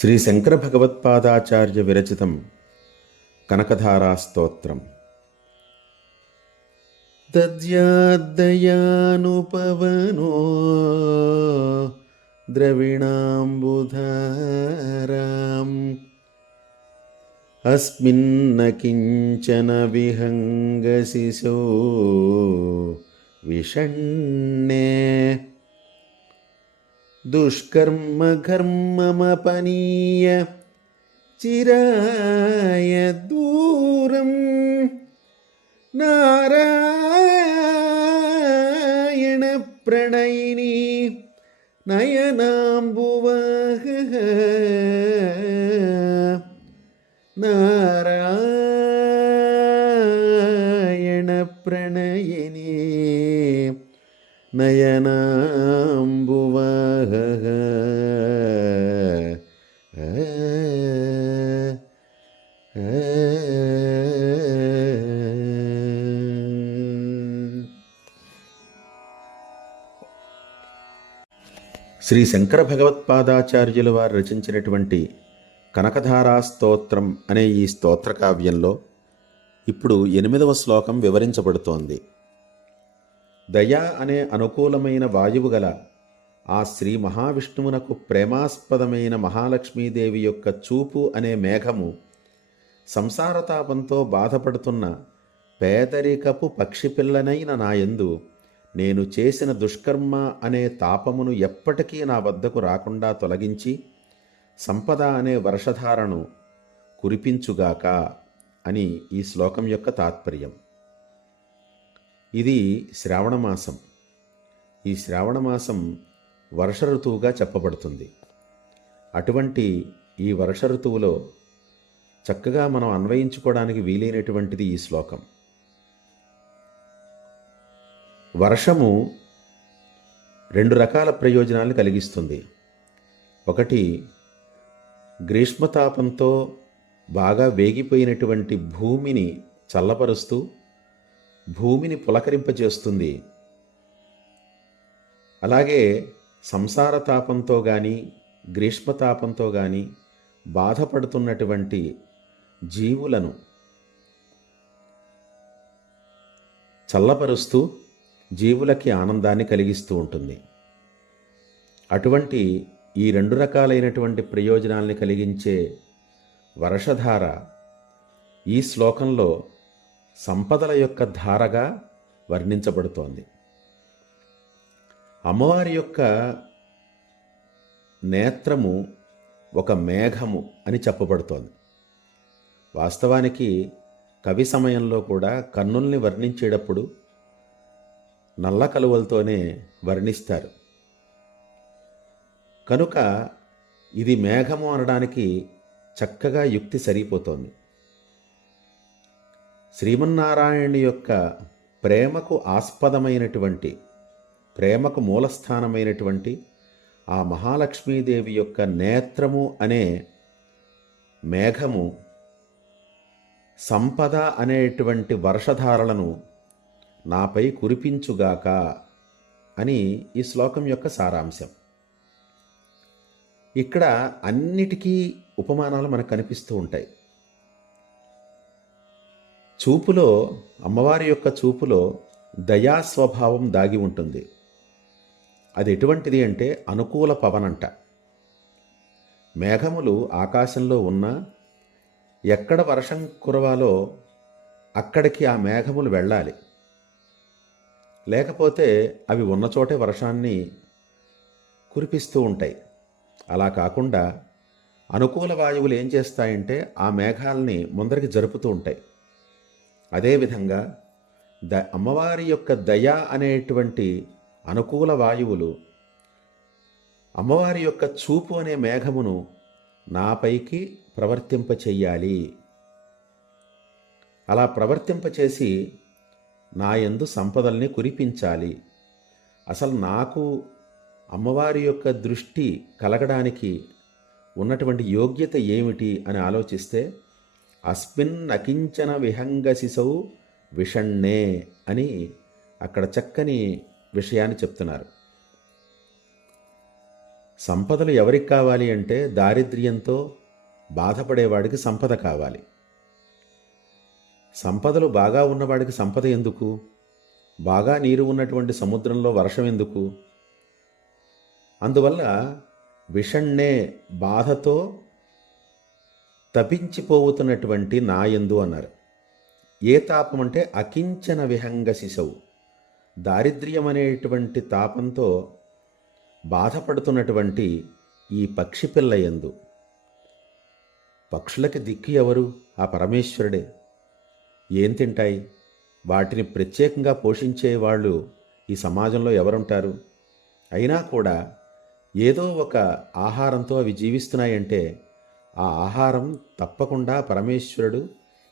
శ్రీ శంకర భగవత్పాదాచార్య విరచితం కనకధారా స్తోత్రం. దద్యాద్దయానుపవనో ద్రవిణాంబుధారాం అస్మిన్న కించన విహంగశిశో విషణ్ణే దుష్కర్మ ఘర్మమపనీయ చిరాయ దూరం నారాయణ ప్రణయిని నయనాంబువః నారాయణ ప్రణయిని నయనాంబువః. శ్రీ శంకర భగవత్పాదాచార్యుల వారు రచించినటువంటి కనకధారా స్తోత్రం అనే ఈ స్తోత్రకావ్యంలో ఇప్పుడు 8వ శ్లోకం వివరించబడుతోంది. దయా అనే అనుకూలమైన వాయువు గల ఆ శ్రీ మహావిష్ణువునకు ప్రేమాస్పదమైన మహాలక్ష్మీదేవి యొక్క చూపు అనే మేఘము సంసారతాపంతో బాధపడుతున్న పేదరికపు పక్షిపిల్లనైన నాయందు నేను చేసిన దుష్కర్మ అనే తాపమును ఎప్పటికీ నా వద్దకు రాకుండా తొలగించి సంపద అనే వర్షధారను కురిపించుగాక అని ఈ శ్లోకం యొక్క తాత్పర్యం. ఇది శ్రావణమాసం. ఈ శ్రావణమాసం వర్ష ఋతువుగా చెప్పబడుతుంది. అటువంటి ఈ వర్ష ఋతువులో చక్కగా మనం అన్వయించుకోవడానికి వీలైనటువంటిది ఈ శ్లోకం. వర్షము 2 రకాల ప్రయోజనాలను కలిగిస్తుంది. ఒకటి, గ్రీష్మతాపంతో బాగా వేగిపోయినటువంటి భూమిని చల్లపరుస్తూ భూమిని పులకరింపజేస్తుంది. అలాగే సంసార తాపంతో కానీ గ్రీష్మతాపంతో కానీ బాధపడుతున్నటువంటి జీవులను చల్లపరుస్తూ జీవులకి ఆనందాన్ని కలిగిస్తూ ఉంటుంది. అటువంటి ఈ 2 రకాలైనటువంటి ప్రయోజనాల్ని కలిగించే వర్షధార ఈ శ్లోకంలో సంపదల యొక్క ధారగా వర్ణించబడుతోంది. అమ్మవారి యొక్క నేత్రము ఒక మేఘము అని చెప్పబడుతోంది. వాస్తవానికి కవి సమయంలో కూడా కన్నుల్ని వర్ణించేటప్పుడు నల్ల కలువలతోనే వర్ణిస్తారు. కనుక ఇది మేఘము అనడానికి చక్కగా యుక్తి సరిపోతోంది. శ్రీమన్నారాయణుని యొక్క ప్రేమకు ఆస్పదమైనటువంటి, ప్రేమకు మూలస్థానమైనటువంటి ఆ మహాలక్ష్మీదేవి యొక్క నేత్రము అనే మేఘము సంపద అనేటువంటి వర్షధారలను నాపై కురిపించుగాక అని ఈ శ్లోకం యొక్క సారాంశం. ఇక్కడ అన్నిటికీ ఉపమానాలు మనకు కనిపిస్తూ ఉంటాయి. చూపులో, అమ్మవారి యొక్క చూపులో దయా స్వభావం దాగి ఉంటుంది. అది ఎటువంటిది అంటే అనుకూల పవనంట. మేఘములు ఆకాశంలో ఉన్నా ఎక్కడ వర్షం కురవాలో అక్కడికి ఆ మేఘములు వెళ్ళాలి. లేకపోతే అవి ఉన్న చోటే వర్షాన్ని కురిపిస్తూ ఉంటాయి. అలా కాకుండా అనుకూల వాయువులు ఏం చేస్తాయంటే ఆ మేఘాలని ముందరికి జరుపుతూ ఉంటాయి. అదేవిధంగా అమ్మవారి యొక్క దయ అనేటువంటి అనుకూల వాయువులు అమ్మవారి యొక్క చూపు అనే మేఘమును నాపైకి ప్రవర్తింపచెయ్యాలి. అలా ప్రవర్తింపచేసి నా యందు సంపదల్ని కురిపించాలి. అసలు నాకు అమ్మవారి యొక్క దృష్టి కలగడానికి ఉన్నటువంటి యోగ్యత ఏమిటి అని ఆలోచిస్తే అస్మిన్ అకించన విహంగశిశౌ విషణ్ణే అని అక్కడ చక్కని విషయాన్ని చెప్తున్నారు. సంపదలు ఎవరికి కావాలి అంటే దారిద్ర్యంతో బాధపడేవాడికి సంపద కావాలి. సంపదలు బాగా ఉన్నవాడికి సంపద ఎందుకు? బాగా నీరు ఉన్నటువంటి సముద్రంలో వర్షం ఎందుకు? అందువల్ల విషణ్ణే బాధతో తపించిపోతున్నటువంటి నాయందు అన్నారు. ఏ తాపం అంటే అకించన విహంగ శిశవు, దారిద్ర్యం అనేటువంటి తాపంతో బాధపడుతున్నటువంటి ఈ పక్షి పిల్ల యందు. పక్షులకి దిక్కు ఎవరు? ఆ పరమేశ్వరుడే. ఏం తింటాయి? వాటిని ప్రత్యేకంగా పోషించే వాళ్ళు ఈ సమాజంలో ఎవరుంటారు? అయినా కూడా ఏదో ఒక ఆహారంతో అవి జీవిస్తున్నాయంటే ఆ ఆహారం తప్పకుండా పరమేశ్వరుడు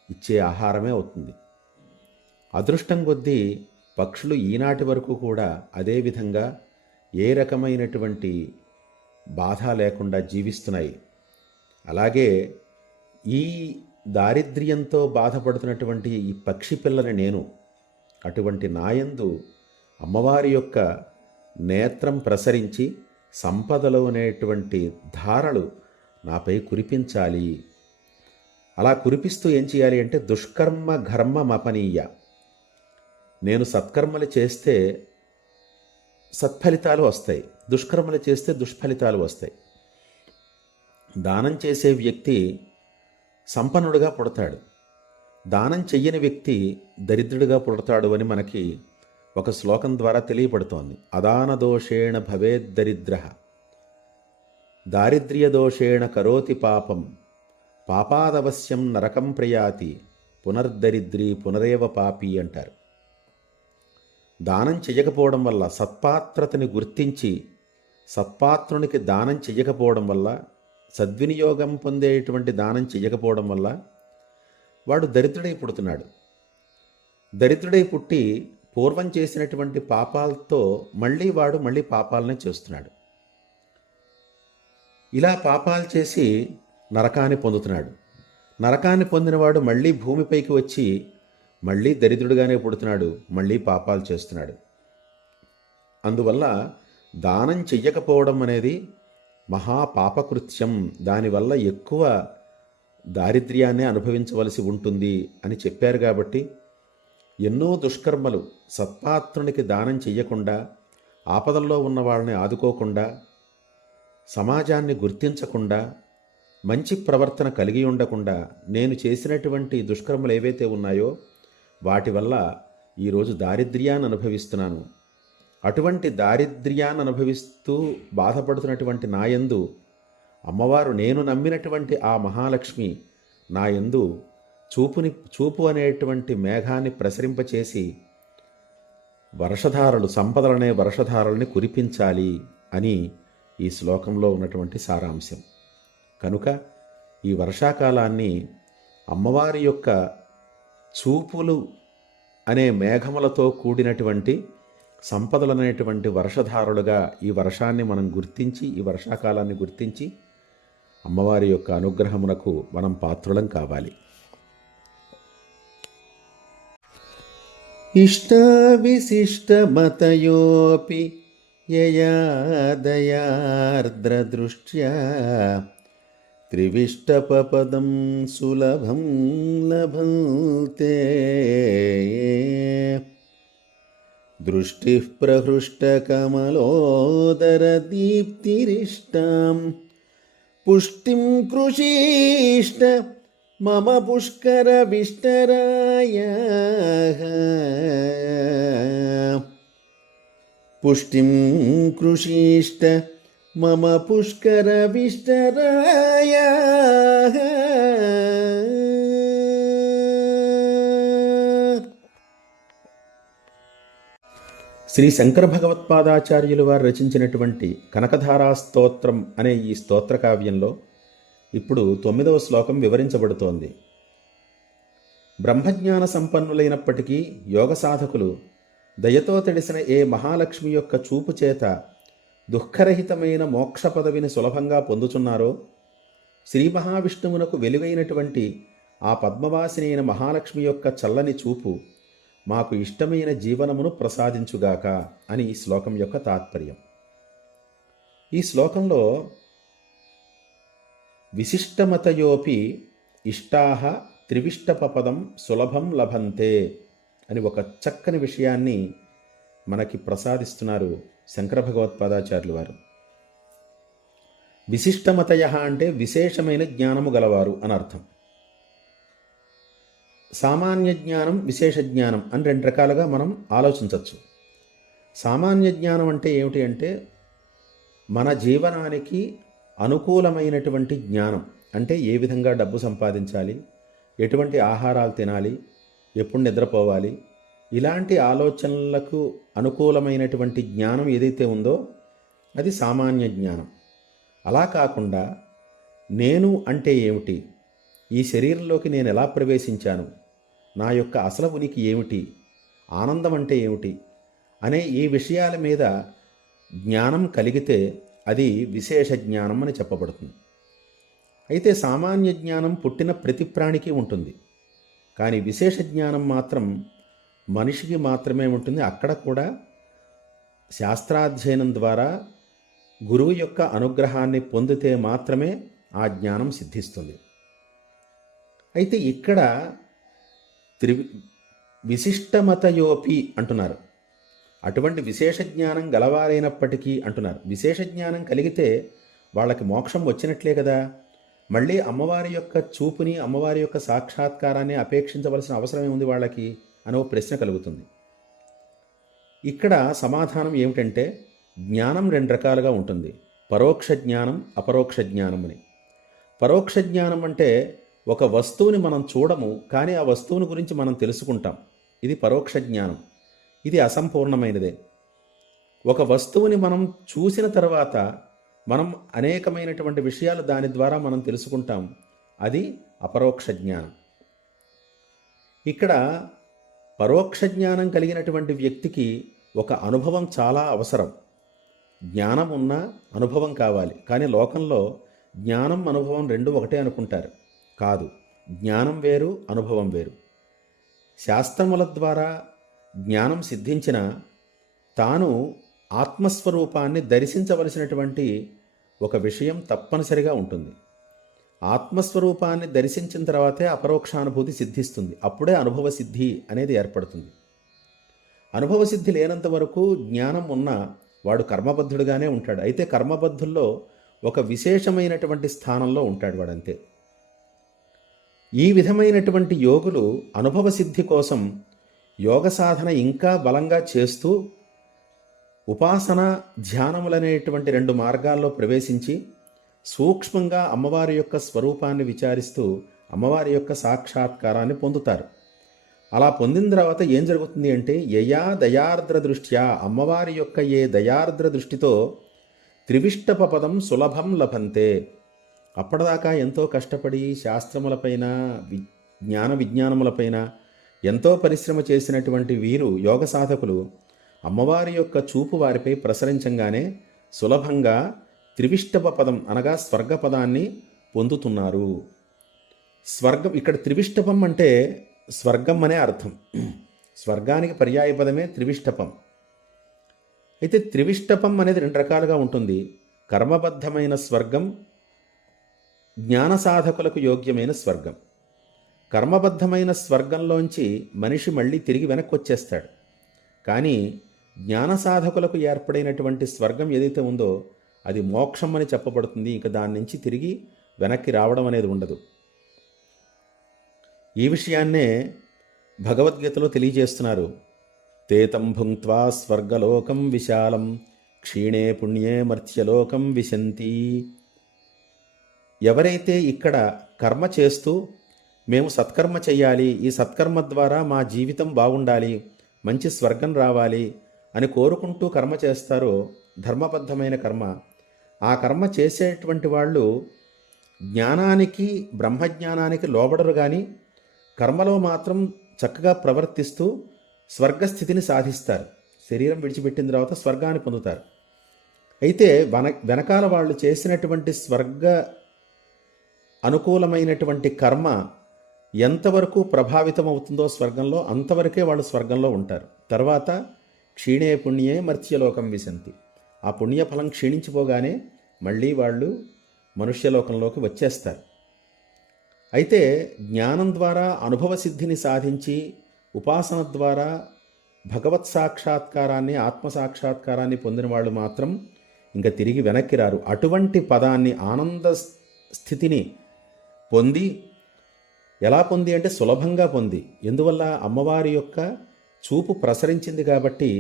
ఇచ్చే ఆహారమే అవుతుంది. అదృష్టం కొద్దీ పక్షులు ఈనాటి వరకు కూడా అదేవిధంగా ఏ రకమైనటువంటి బాధ లేకుండా జీవిస్తున్నాయి. అలాగే ఈ దారిద్ర్యంతో బాధపడుతున్నటువంటి ఈ పక్షి పిల్లని నేను, అటువంటి నాయందు అమ్మవారి యొక్క నేత్రం ప్రసరించి సంపదలో అనేటువంటి ధారలు నాపై కురిపించాలి. అలా కురిపిస్తూ ఏం చేయాలి అంటే దుష్కర్మ ఘర్మమపనీయ. నేను సత్కర్మలు చేస్తే సత్ఫలితాలు వస్తాయి, దుష్కర్మలు చేస్తే దుష్ఫలితాలు వస్తాయి. దానం చేసే వ్యక్తి సంపన్నుడుగా పుడతాడు, దానం చెయ్యని వ్యక్తి దరిద్రుడిగా పుడతాడు అని మనకి ఒక శ్లోకం ద్వారా తెలియపడుతోంది. అదాన దోషేణ భవేద్దరిద్ర, దారిద్ర్య దోషేణ కరోతి పాపం, పాపాదవశ్యం నరకం ప్రయాతి, పునర్దరిద్రి పునరేవ పాపి అంటారు. దానం చెయ్యకపోవడం వల్ల, సత్పాత్రతని గుర్తించి సత్పాత్రునికి దానం చెయ్యకపోవడం వల్ల, సద్వినియోగం పొందేటువంటి దానం చెయ్యకపోవడం వల్ల వాడు దరిద్రుడై పుడుతున్నాడు. దరిద్రుడై పుట్టి పూర్వం చేసినటువంటి పాపాలతో మళ్ళీ పాపాలనే చేస్తున్నాడు. ఇలా పాపాలు చేసి నరకాన్ని పొందుతున్నాడు. నరకాన్ని పొందినవాడు మళ్ళీ భూమిపైకి వచ్చి మళ్ళీ దరిద్రుడిగానే పుడుతున్నాడు, మళ్ళీ పాపాలు చేస్తున్నాడు. అందువల్ల దానం చెయ్యకపోవడం అనేది మహాపాపకృత్యం. దానివల్ల ఎక్కువ దారిద్ర్యాన్ని అనుభవించవలసి ఉంటుంది అని చెప్పారు. కాబట్టి ఎన్నో దుష్కర్మలు, సత్పాత్రునికి దానం చెయ్యకుండా, ఆపదల్లో ఉన్న వాళ్ళని ఆదుకోకుండా, సమాజాన్ని గుర్తించకుండా, మంచి ప్రవర్తన కలిగి ఉండకుండా నేను చేసినటువంటి దుష్కర్మలు ఏవైతే ఉన్నాయో వాటి వల్ల ఈరోజు దారిద్ర్యాన్ని అనుభవిస్తున్నాను. అటువంటి దారిద్ర్యాన్ని అనుభవిస్తూ బాధపడుతున్నటువంటి నాయందు అమ్మవారు, నేను నమ్మినటువంటి ఆ మహాలక్ష్మి నాయందు చూపు అనేటువంటి మేఘాన్ని ప్రసరింపచేసి వర్షధారలు, సంపదలనే వర్షధారల్ని కురిపించాలి అని ఈ శ్లోకంలో ఉన్నటువంటి సారాంశం. కనుక ఈ వర్షాకాలాన్ని అమ్మవారి యొక్క చూపులు అనే మేఘములతో కూడినటువంటి సంపదలనేటువంటి వర్షధారులుగా ఈ వర్షాన్ని మనం గుర్తించి, ఈ వర్షాకాలాన్ని గుర్తించి అమ్మవారి యొక్క అనుగ్రహమునకు మనం పాత్రులం కావాలి. ఇష్టావిశిష్టమతయోపి యయా దయార్ద్రదృష్ట్యా త్రివిష్టపదం సులభం లభంతే. దృష్టిః ప్రహృష్టకమలోదరదీప్తిరిష్టాం పుష్టిం కృషీష్ట మమ పుష్కర విష్టరాయ. పుష్టిం కృషీష్ట మమ పుష్కర విష్టరాయ. శ్రీ శంకర భగవత్పాదాచార్యులు వారు రచించినటువంటి కనకధారా స్తోత్రం అనే ఈ స్తోత్ర కావ్యంలో ఇప్పుడు 9వ శ్లోకం వివరించబడుతోంది. బ్రహ్మజ్ఞాన సంపన్నులైనప్పటికీ యోగ సాధకులు దయతో తడిసిన ఏ మహాలక్ష్మి యొక్క చూపు చేత దుఃఖరహితమైన మోక్ష పదవిని సులభంగా పొందుచున్నారో, శ్రీ మహావిష్ణువునకు వెలుగైనటువంటి ఆ పద్మవాసిని అయిన మహాలక్ష్మి యొక్క చల్లని చూపు మాకు ఇష్టమైన జీవనమును ప్రసాదించుగాక అని ఈ శ్లోకం యొక్క తాత్పర్యం. ఈ శ్లోకంలో విశిష్టమతయోపి ఇష్టాహ త్రివిష్టపపదం సులభం లభంతే అని ఒక చక్కని విషయాన్ని మనకి ప్రసాదిస్తున్నారు శంకర భగవత్పాదాచార్యులు వారు. విశిష్టమతయ అంటే విశేషమైన జ్ఞానము గలవారు అని అర్థం. సామాన్య జ్ఞానం, విశేష జ్ఞానం అని రెండు రకాలుగా మనం ఆలోచించవచ్చు. సామాన్య జ్ఞానం అంటే ఏమిటి అంటే మన జీవనానికి అనుకూలమైనటువంటి జ్ఞానం. అంటే ఏ విధంగా డబ్బు సంపాదించాలి, ఎటువంటి ఆహారాలు తినాలి, ఎప్పుడు నిద్రపోవాలి, ఇలాంటి ఆలోచనలకు అనుకూలమైనటువంటి జ్ఞానం ఏదైతే ఉందో అది సామాన్య జ్ఞానం. అలా కాకుండా నేను అంటే ఏమిటి, ఈ శరీరంలోకి నేను ఎలా ప్రవేశించాను, నా యొక్క అసలు ఉనికి ఏమిటి, ఆనందం అంటే ఏమిటి అనే ఈ విషయాల మీద జ్ఞానం కలిగితే అది విశేష జ్ఞానం అని చెప్పబడుతుంది. అయితే సామాన్య జ్ఞానం పుట్టిన ప్రతి ప్రాణికి ఉంటుంది, కానీ విశేష జ్ఞానం మాత్రం మనిషికి మాత్రమే ఉంటుంది. అక్కడ కూడా శాస్త్రాధ్యయనం ద్వారా గురువు యొక్క అనుగ్రహాన్ని పొందితే మాత్రమే ఆ జ్ఞానం సిద్ధిస్తుంది. అయితే ఇక్కడ విశిష్టమతయోపి అంటున్నారు. అటువంటి విశేష జ్ఞానం గలవారైనప్పటికీ అంటున్నారు. విశేష జ్ఞానం కలిగితే వాళ్ళకి మోక్షం వచ్చినట్లే కదా. మళ్ళీ అమ్మవారి యొక్క చూపుని, అమ్మవారి యొక్క సాక్షాత్కారాన్ని అపేక్షించవలసిన అవసరం ఏముంది వాళ్ళకి అనే ప్రశ్న కలుగుతుంది. ఇక్కడ సమాధానం ఏమిటంటే జ్ఞానం రెండు రకాలుగా ఉంటుంది. పరోక్ష జ్ఞానం, అపరోక్ష జ్ఞానం అని. పరోక్ష జ్ఞానం అంటే ఒక వస్తువుని మనం చూడము, కానీ ఆ వస్తువుని గురించి మనం తెలుసుకుంటాం. ఇది పరోక్ష జ్ఞానం. ఇది అసంపూర్ణమైనదే. ఒక వస్తువుని మనం చూసిన తర్వాత మనం అనేకమైనటువంటి విషయాలు దాని ద్వారా మనం తెలుసుకుంటాం. అది అపరోక్ష జ్ఞానం. ఇక్కడ పరోక్ష జ్ఞానం కలిగినటువంటి వ్యక్తికి ఒక అనుభవం చాలా అవసరం. జ్ఞానం ఉన్నా అనుభవం కావాలి. కానీ లోకంలో జ్ఞానం, అనుభవం రెండు ఒకటే అనుకుంటారు. కాదు, జ్ఞానం వేరు, అనుభవం వేరు. శాస్త్రముల ద్వారా జ్ఞానం సిద్ధించిన తాను ఆత్మస్వరూపాన్ని దర్శించవలసినటువంటి ఒక విషయం తప్పనిసరిగా ఉంటుంది. ఆత్మస్వరూపాన్ని దర్శించిన తర్వాతే అపరోక్షానుభూతి సిద్ధిస్తుంది. అప్పుడే అనుభవ సిద్ధి అనేది ఏర్పడుతుంది. అనుభవ సిద్ధి లేనంత వరకు జ్ఞానం ఉన్నా వాడు కర్మబద్ధుడుగానే ఉంటాడు. అయితే కర్మబద్ధుల్లో ఒక విశేషమైనటువంటి స్థానంలో ఉంటాడు వాడంతే. ఈ విధమైనటువంటి యోగులు అనుభవ సిద్ధి కోసం యోగ సాధన ఇంకా బలంగా చేస్తూ ఉపాసన, ధ్యానములనేటువంటి రెండు మార్గాల్లో ప్రవేశించి సూక్ష్మంగా అమ్మవారి యొక్క స్వరూపాన్ని విచారిస్తూ అమ్మవారి యొక్క సాక్షాత్కారాన్ని పొందుతారు. అలా పొందిన తర్వాత ఏం జరుగుతుంది అంటే యయా దయార్ద్ర దృష్ట్యా, అమ్మవారి యొక్క ఏ దయార్ద్ర దృష్టితో త్రివిష్టపపదం సులభం లభంతే. అప్పటిదాకా ఎంతో కష్టపడి శాస్త్రములపైన, జ్ఞాన విజ్ఞానములపైన ఎంతో పరిశ్రమ చేసినటువంటి వీరు, యోగ సాధకులు, అమ్మవారి యొక్క చూపు వారిపై ప్రసరించంగానే సులభంగా త్రివిష్టపదం అనగా స్వర్గపదాన్ని పొందుతున్నారు. స్వర్గం, ఇక్కడ త్రివిష్టపం అంటే స్వర్గం అనే అర్థం. స్వర్గానికి పర్యాయపదమే త్రివిష్టపం. అయితే త్రివిష్టపం అనేది రెండు రకాలుగా ఉంటుంది. కర్మబద్ధమైన స్వర్గం, జ్ఞాన సాధకులకు యోగ్యమైన స్వర్గం. కర్మబద్ధమైన స్వర్గంలోంచి మనిషి మళ్ళీ తిరిగి వెనక్కి వచ్చేస్తాడు. కానీ జ్ఞాన సాధకులకు ఏర్పడినటువంటి స్వర్గం ఏదైతే ఉందో అది మోక్షం అని చెప్పబడుతుంది. ఇక దాని నుంచి తిరిగి వెనక్కి రావడం అనేది ఉండదు. ఈ విషయాన్నే భగవద్గీతలో తెలియజేస్తున్నారు. తేతం భుంక్త్వా స్వర్గలోకం విశాలం క్షీణే పుణ్యే మర్త్యలోకం విశంతి. ఎవరైతే ఇక్కడ కర్మ చేస్తూ మేము సత్కర్మ చేయాలి, ఈ సత్కర్మ ద్వారా మా జీవితం బాగుండాలి, మంచి స్వర్గం రావాలి అని కోరుకుంటూ కర్మ చేస్తారో, ధర్మబద్ధమైన కర్మ, ఆ కర్మ చేసేటువంటి వాళ్ళు జ్ఞానానికి, బ్రహ్మజ్ఞానానికి లోబడరు. కానీ కర్మలో మాత్రం చక్కగా ప్రవర్తిస్తూ స్వర్గస్థితిని సాధిస్తారు. శరీరం విడిచిపెట్టిన తర్వాత స్వర్గాన్ని పొందుతారు. అయితే వెనకాల వాళ్ళు చేసినటువంటి స్వర్గ అనుకూలమైనటువంటి కర్మ ఎంతవరకు ప్రభావితం అవుతుందో స్వర్గంలో, అంతవరకే వాళ్ళు స్వర్గంలో ఉంటారు. తర్వాత క్షీణే పుణ్యే మర్త్యలోకం విశంతి. ఆ పుణ్యఫలం క్షీణించిపోగానే మళ్ళీ వాళ్ళు మనుష్యలోకంలోకి వచ్చేస్తారు. అయితే జ్ఞానం ద్వారా అనుభవ సిద్ధిని సాధించి ఉపాసన ద్వారా భగవత్ సాక్షాత్కారాన్ని, ఆత్మసాక్షాత్కారాన్ని పొందిన వాళ్ళు మాత్రం ఇంకా తిరిగి వెనక్కి రారు. అటువంటి పదాన్ని, ఆనంద స్థితిని పొంది, ఎలా పొంది అంటే సులభంగా పొంది, ఎందువల్ల అమ్మవారి యొక్క చూపు ప్రసరించింది కాబట్టి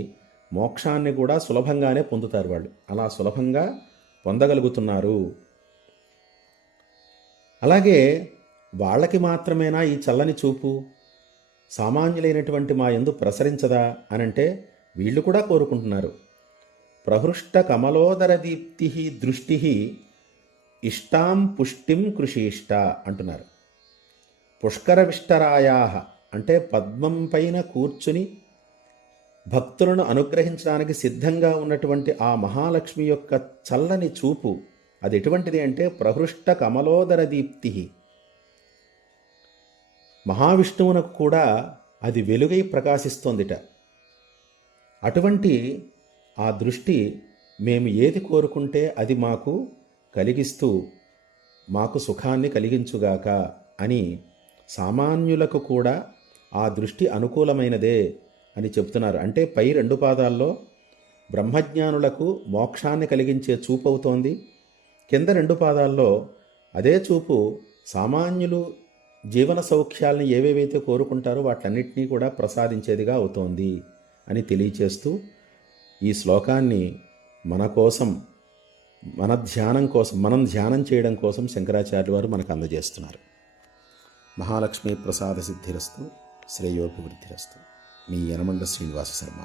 మోక్షాన్ని కూడా సులభంగానే పొందుతారు వాళ్ళు. అలా సులభంగా పొందగలుగుతున్నారు. అలాగే వాళ్ళకి మాత్రమేనా ఈ చల్లని చూపు, సామాన్యులైనటువంటి మా యందు ప్రసరించదా అనంటే వీళ్ళు కూడా కోరుకుంటున్నారు. ప్రహృష్ట కమలోదర దీప్తి దృష్టి ఇష్టాం పుష్టిం కృషిష్ట అంటున్నారు. పుష్కర విష్టరాయా అంటే పద్మం పైన కూర్చుని భక్తులను అనుగ్రహించడానికి సిద్ధంగా ఉన్నటువంటి ఆ మహాలక్ష్మి యొక్క చల్లని చూపు అది ఎటువంటిది అంటే ప్రహృష్ట కమలోదర దీప్తి. మహావిష్ణువునకు కూడా అది వెలుగై ప్రకాశిస్తోందిట. అటువంటి ఆ దృష్టి మేము ఏది కోరుకుంటే అది మాకు కలిగిస్తూ మాకు సుఖాన్ని కలిగించుగాక అని సామాన్యులకు కూడా ఆ దృష్టి అనుకూలమైనదే అని చెప్తున్నారు. అంటే పై 2 పాదాల్లో బ్రహ్మజ్ఞానులకు మోక్షాన్ని కలిగించే చూపు అవుతోంది. కింద 2 పాదాల్లో అదే చూపు సామాన్యులు జీవన సౌఖ్యాలను ఏవేవైతే కోరుకుంటారో వాటన్నిటినీ కూడా ప్రసాదించేదిగా అవుతోంది అని తెలియచేస్తూ ఈ శ్లోకాన్ని మన కోసం, మన ధ్యానం కోసం, మనం ధ్యానం చేయడం కోసం శంకరాచార్యుల వారు మనకు అందజేస్తున్నారు. మహాలక్ష్మి ప్రసాద సిద్ధిరస్తు, శ్రేయోభివృద్ధిరస్తు. మీ యనమండ శ్రీనివాస శర్మ.